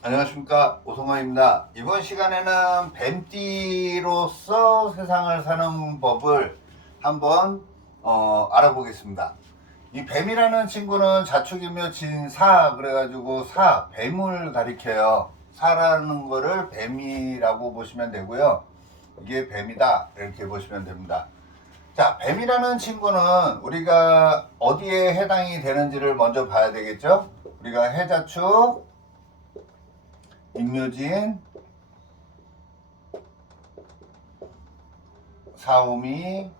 안녕하십니까, 오성환입니다. 이번 시간에는 뱀띠로서 세상을 사는 법을 한번 알아보겠습니다. 이 뱀이라는 친구는 자축이며 진사 그래가지고 뱀을 가리켜요. 사라는 거를 뱀이라고 보시면 되고요. 이게 뱀이다 이렇게 보시면 됩니다. 자, 뱀이라는 친구는 우리가 어디에 해당이 되는지를 먼저 봐야 되겠죠. 우리가 해자축, 임묘진, 사오미,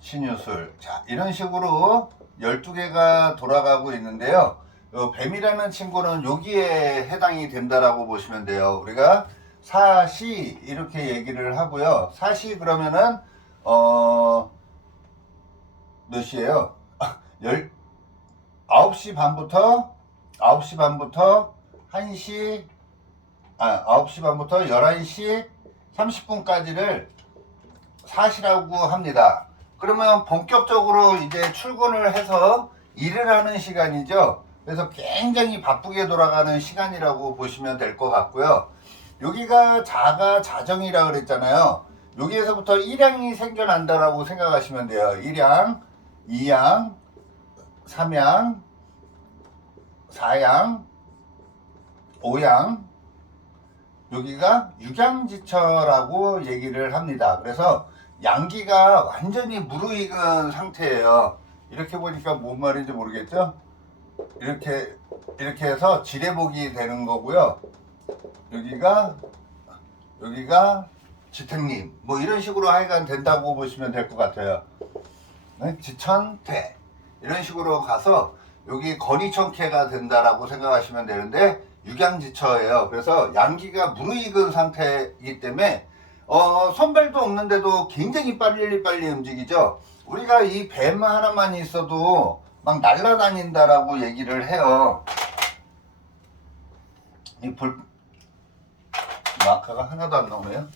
신유술. 자, 이런 식으로 12개가 돌아가고 있는데요. 뱀이라는 친구는 여기에 해당이 된다라고 보시면 돼요. 우리가 사시 이렇게 얘기를 하고요. 사시 그러면은 몇 시예요? 9시 반부터 1시 9시 반부터 11시 30분까지를 사시라고 합니다. 그러면 본격적으로 이제 출근을 해서 일을 하는 시간이죠. 그래서 굉장히 바쁘게 돌아가는 시간이라고 보시면 될 것 같고요. 여기가 자가 자정이라 그랬잖아요. 여기에서부터 일양이 생겨난다라고 생각하시면 돼요. 일양, 이양, 삼양, 사양, 오양, 여기가 육양지처라고 얘기를 합니다. 그래서 양기가 완전히 무르익은 상태예요. 이렇게 보니까 뭔 말인지 모르겠죠? 이렇게 해서 지뢰복이 되는 거고요. 여기가 지택림 뭐 이런 식으로 하여간 된다고 보시면 될 것 같아요. 네? 지천태 이런 식으로 가서 여기 거리천캐가 된다라고 생각하시면 되는데 육양지처예요. 그래서 양기가 무르익은 상태이기 때문에 손발도 없는데도 굉장히 빨리 움직이죠. 우리가 이 뱀 하나만 있어도 막 날아다닌다라고 얘기를 해요. 이 마카가 하나도 안 나오네요.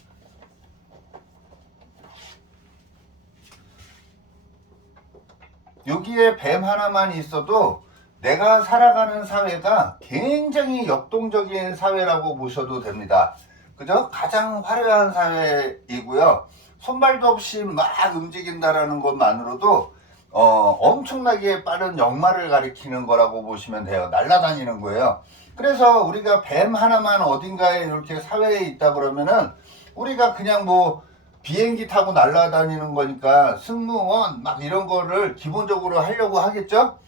여기에 뱀 하나만 있어도 내가 살아가는 사회가 굉장히 역동적인 사회라고 보셔도 됩니다. 그죠? 가장 화려한 사회이고요. 손발도 없이 막 움직인다라는 것만으로도 엄청나게 빠른 역마를 가리키는 거라고 보시면 돼요. 날아다니는 거예요. 그래서 우리가 뱀 하나만 어딘가에 이렇게 사회에 있다 그러면은 우리가 그냥 뭐 비행기 타고 날아다니는 거니까 승무원 막 이런 거를 기본적으로 하려고 하겠죠?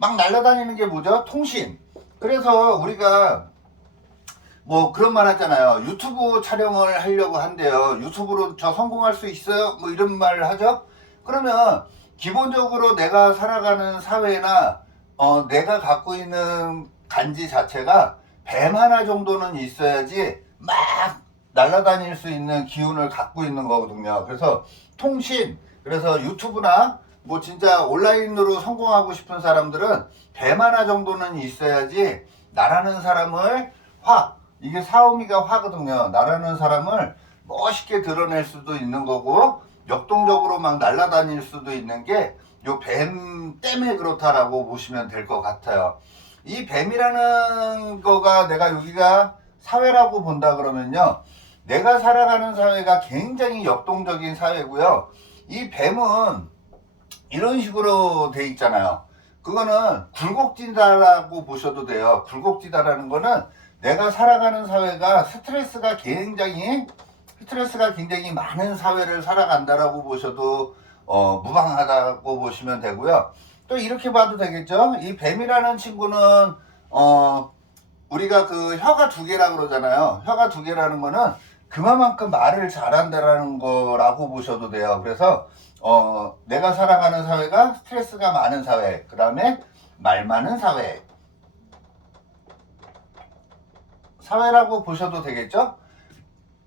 막 날아다니는 게 뭐죠? 통신. 그래서 우리가 뭐 그런 말 하잖아요. 유튜브 촬영을 하려고 한대요. 유튜브로 저 성공할 수 있어요? 뭐 이런 말을 하죠? 그러면 기본적으로 내가 살아가는 사회나 내가 갖고 있는 간지 자체가 뱀 하나 정도는 있어야지 막 날아다닐 수 있는 기운을 갖고 있는 거거든요. 그래서 통신, 그래서 유튜브나 뭐 진짜 온라인으로 성공하고 싶은 사람들은 뱀 하나 정도는 있어야지 나라는 사람을 이게 사오미가 화거든요. 나라는 사람을 멋있게 드러낼 수도 있는 거고 역동적으로 막 날아다닐 수도 있는 게 요 뱀 때문에 그렇다라고 보시면 될 것 같아요. 이 뱀이라는 거가 내가 여기가 사회라고 본다 그러면요. 내가 살아가는 사회가 굉장히 역동적인 사회고요. 이 뱀은 이런 식으로 돼 있잖아요. 그거는 굴곡지다라고 보셔도 돼요. 굴곡지다라는 거는 내가 살아가는 사회가 스트레스가 굉장히 많은 사회를 살아간다라고 보셔도 무방하다고 보시면 되고요. 또 이렇게 봐도 되겠죠. 이 뱀이라는 친구는 우리가 그 혀가 두 개라 그러잖아요. 혀가 두 개라는 거는 그만큼 말을 잘한다라는 거라고 보셔도 돼요. 그래서 내가 살아가는 사회가 스트레스가 많은 사회, 그 다음에 말 많은 사회라고 보셔도 되겠죠?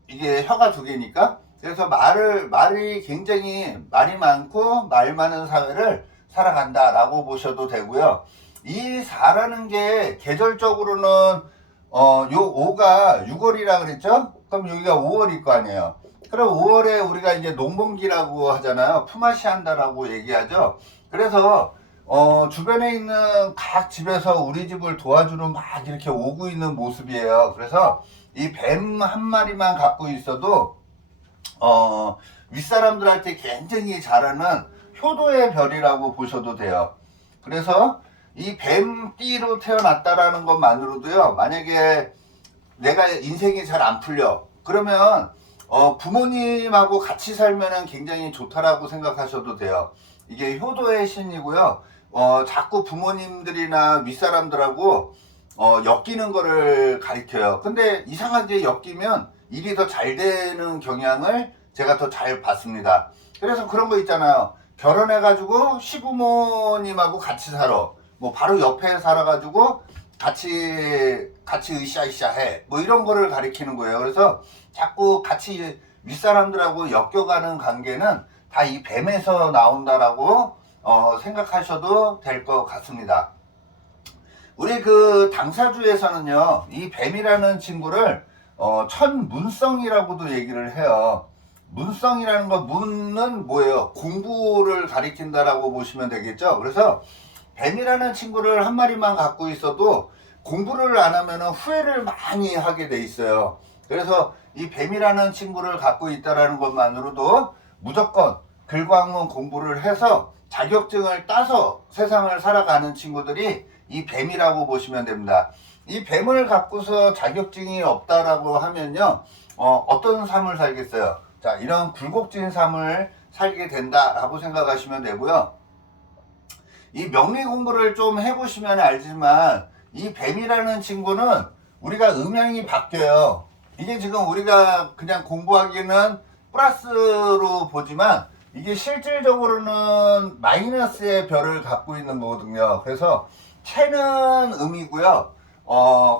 이게 혀가 두 개니까. 그래서 말이 굉장히 말이 많고 말 많은 사회를 살아간다라고 보셔도 되고요. 이 4라는 게 계절적으로는 요 5가 6월이라 그랬죠? 그럼 여기가 5월일 거 아니에요. 그럼 5월에 우리가 이제 농번기라고 하잖아요. 품앗이 한다라고 얘기하죠. 그래서 주변에 있는 각 집에서 우리 집을 도와주는 막 이렇게 오고 있는 모습이에요. 그래서 이 뱀 한 마리만 갖고 있어도 윗사람들한테 굉장히 잘하는 효도의 별이라고 보셔도 돼요. 그래서 이 뱀띠로 태어났다라는 것만으로도요, 만약에 내가 인생이 잘 안 풀려 그러면 부모님하고 같이 살면은 굉장히 좋다라고 생각하셔도 돼요. 이게 효도의 신이고요. 자꾸 부모님들이나 윗사람들하고 엮이는 거를 가리켜요. 근데 이상하게 엮이면 일이 더 잘 되는 경향을 제가 더 잘 봤습니다. 그래서 그런 거 있잖아요. 결혼해가지고 시부모님하고 같이 살아. 뭐 바로 옆에 살아가지고 같이 으쌰으쌰 해. 뭐 이런 거를 가리키는 거예요. 그래서 자꾸 같이 윗사람들하고 엮여가는 관계는 다 이 뱀에서 나온다라고 생각하셔도 될 것 같습니다. 우리 그 당사주에서는요, 이 뱀이라는 친구를 천문성이라고도 얘기를 해요. 문성이라는 거, 문은 뭐예요? 공부를 가리킨다라고 보시면 되겠죠. 그래서 뱀이라는 친구를 한 마리만 갖고 있어도 공부를 안 하면 후회를 많이 하게 돼 있어요. 그래서 이 뱀이라는 친구를 갖고 있다라는 것만으로도 무조건 글과학문 공부를 해서 자격증을 따서 세상을 살아가는 친구들이 이 뱀이라고 보시면 됩니다. 이 뱀을 갖고서 자격증이 없다라고 하면요, 어떤 삶을 살겠어요? 자, 이런 굴곡진 삶을 살게 된다라고 생각하시면 되고요. 이 명리 공부를 좀 해보시면 알지만 이 뱀이라는 친구는 우리가 음양이 바뀌어요. 이게 지금 우리가 그냥 공부하기는 플러스로 보지만 이게 실질적으로는 마이너스의 별을 갖고 있는 거거든요. 그래서 체는 음이고요.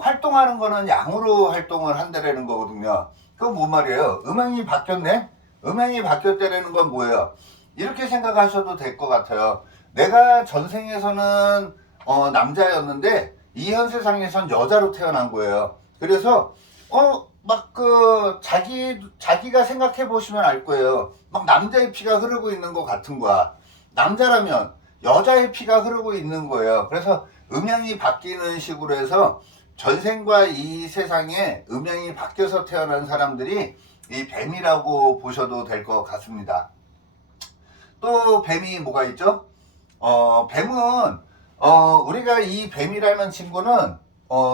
활동하는 거는 양으로 활동을 한다라는 거거든요. 그건 뭔 말이에요? 음양이 바뀌었네? 음양이 바뀌었다라는 건 뭐예요? 이렇게 생각하셔도 될 것 같아요. 내가 전생에서는 남자였는데 이 현 세상에선 여자로 태어난 거예요. 그래서 막 자기가 생각해 보시면 알 거예요. 막 남자의 피가 흐르고 있는 것 같은 거야. 남자라면 여자의 피가 흐르고 있는 거예요. 그래서 음양이 바뀌는 식으로 해서 전생과 이 세상에 음양이 바뀌어서 태어난 사람들이 이 뱀이라고 보셔도 될 것 같습니다. 또 뱀이 뭐가 있죠? 뱀은 우리가 이 뱀이라는 친구는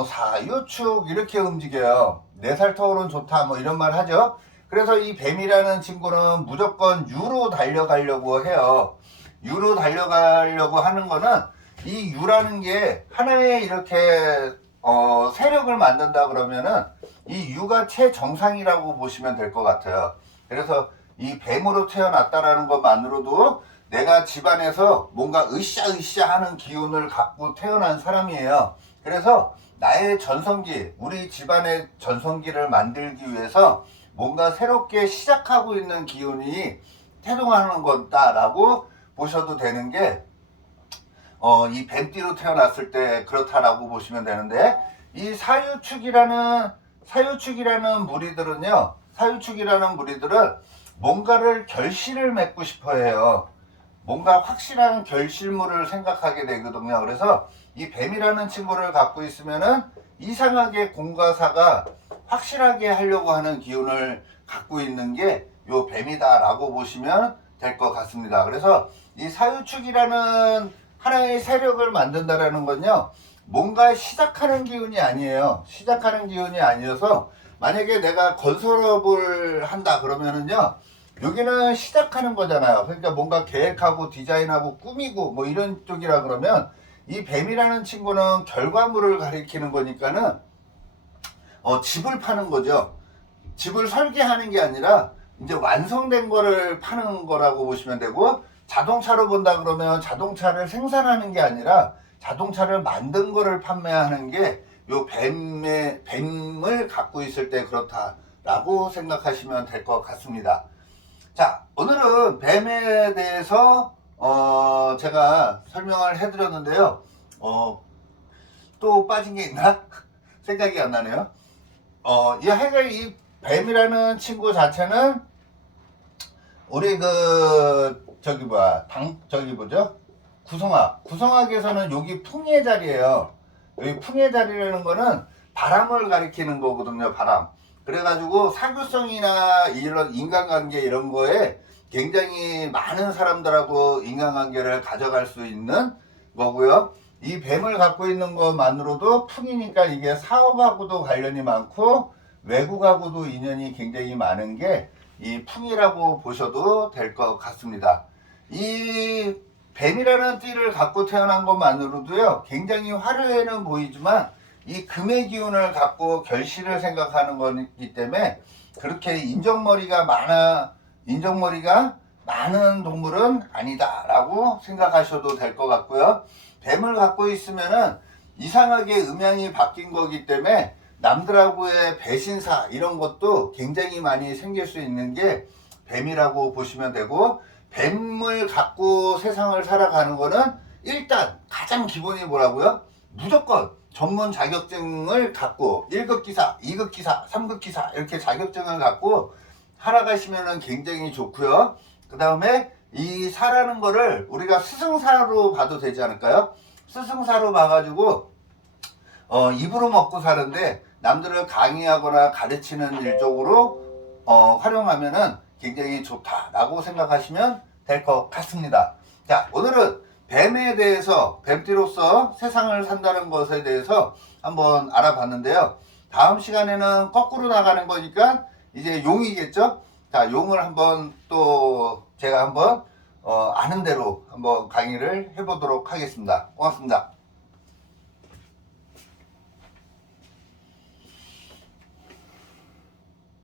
사유축 이렇게 움직여요. 4살 터울은 좋다 뭐 이런 말 하죠. 그래서 이 뱀이라는 친구는 무조건 유로 달려가려고 해요. 유로 달려가려고 하는 거는 이 유라는 게 하나의 이렇게 세력을 만든다 그러면은 이 유가 최정상이라고 보시면 될 것 같아요. 그래서 이 뱀으로 태어났다라는 것만으로도 내가 집안에서 뭔가 으쌰으쌰 하는 기운을 갖고 태어난 사람이에요. 그래서 나의 전성기, 우리 집안의 전성기를 만들기 위해서 뭔가 새롭게 시작하고 있는 기운이 태동하는 거다라고 보셔도 되는 게 이 뱀띠로 태어났을 때 그렇다라고 보시면 되는데, 이 사유축이라는 무리들은요, 사유축이라는 무리들은 뭔가를 결실을 맺고 싶어 해요. 뭔가 확실한 결실물을 생각하게 되거든요. 그래서 이 뱀이라는 친구를 갖고 있으면은 이상하게 공과 사가 확실하게 하려고 하는 기운을 갖고 있는 게 요 뱀이다라고 보시면 될 것 같습니다. 그래서 이 사유축이라는 하나의 세력을 만든다라는 건요, 뭔가 시작하는 기운이 아니에요. 시작하는 기운이 아니어서 만약에 내가 건설업을 한다 그러면은요, 여기는 시작하는 거잖아요. 그러니까 뭔가 계획하고 디자인하고 꾸미고 뭐 이런 쪽이라 그러면 이 뱀이라는 친구는 결과물을 가리키는 거니까는 집을 파는 거죠. 집을 설계하는 게 아니라 이제 완성된 거를 파는 거라고 보시면 되고, 자동차로 본다 그러면 자동차를 생산하는 게 아니라 자동차를 만든 거를 판매하는 게 요 뱀을 갖고 있을 때 그렇다라고 생각하시면 될 것 같습니다. 자, 오늘은 뱀에 대해서 제가 설명을 해드렸는데요. 또 빠진 게 있나? 생각이 안 나네요. 이 뱀이라는 친구 자체는 우리 저기 뭐죠? 구성학. 구성학에서는 여기 풍의 자리예요. 여기 풍의 자리라는 거는 바람을 가리키는 거거든요. 바람. 그래가지고 사교성이나 이런 인간관계 이런 거에 굉장히 많은 사람들하고 인간관계를 가져갈 수 있는 거고요. 이 뱀을 갖고 있는 것만으로도 풍이니까 이게 사업하고도 관련이 많고 외국하고도 인연이 굉장히 많은 게 이 풍이라고 보셔도 될 것 같습니다. 이 뱀이라는 띠를 갖고 태어난 것만으로도요 굉장히 화려해는 보이지만 이 금의 기운을 갖고 결실을 생각하는 거기 때문에 그렇게 인정머리가 많은 동물은 아니다 라고 생각하셔도 될 것 같고요. 뱀을 갖고 있으면은 이상하게 음양이 바뀐 거기 때문에 남들하고의 배신사 이런 것도 굉장히 많이 생길 수 있는 게 뱀이라고 보시면 되고, 뱀을 갖고 세상을 살아가는 거는 일단 가장 기본이 뭐라고요? 무조건 전문 자격증을 갖고 1급 기사, 2급 기사, 3급 기사 이렇게 자격증을 갖고 살아가시면 굉장히 좋고요. 그 다음에 이 사라는 거를 우리가 스승사로 봐도 되지 않을까요? 스승사로 봐가지고 입으로 먹고 사는데 남들을 강의하거나 가르치는 일적으로 활용하면은 굉장히 좋다라고 생각하시면 될 것 같습니다. 자, 오늘은 뱀에 대해서, 뱀띠로서 세상을 산다는 것에 대해서 한번 알아봤는데요. 다음 시간에는 거꾸로 나가는 거니까 이제 용이겠죠? 자, 용을 한번 또 제가 한번 아는 대로 한번 강의를 해보도록 하겠습니다. 고맙습니다.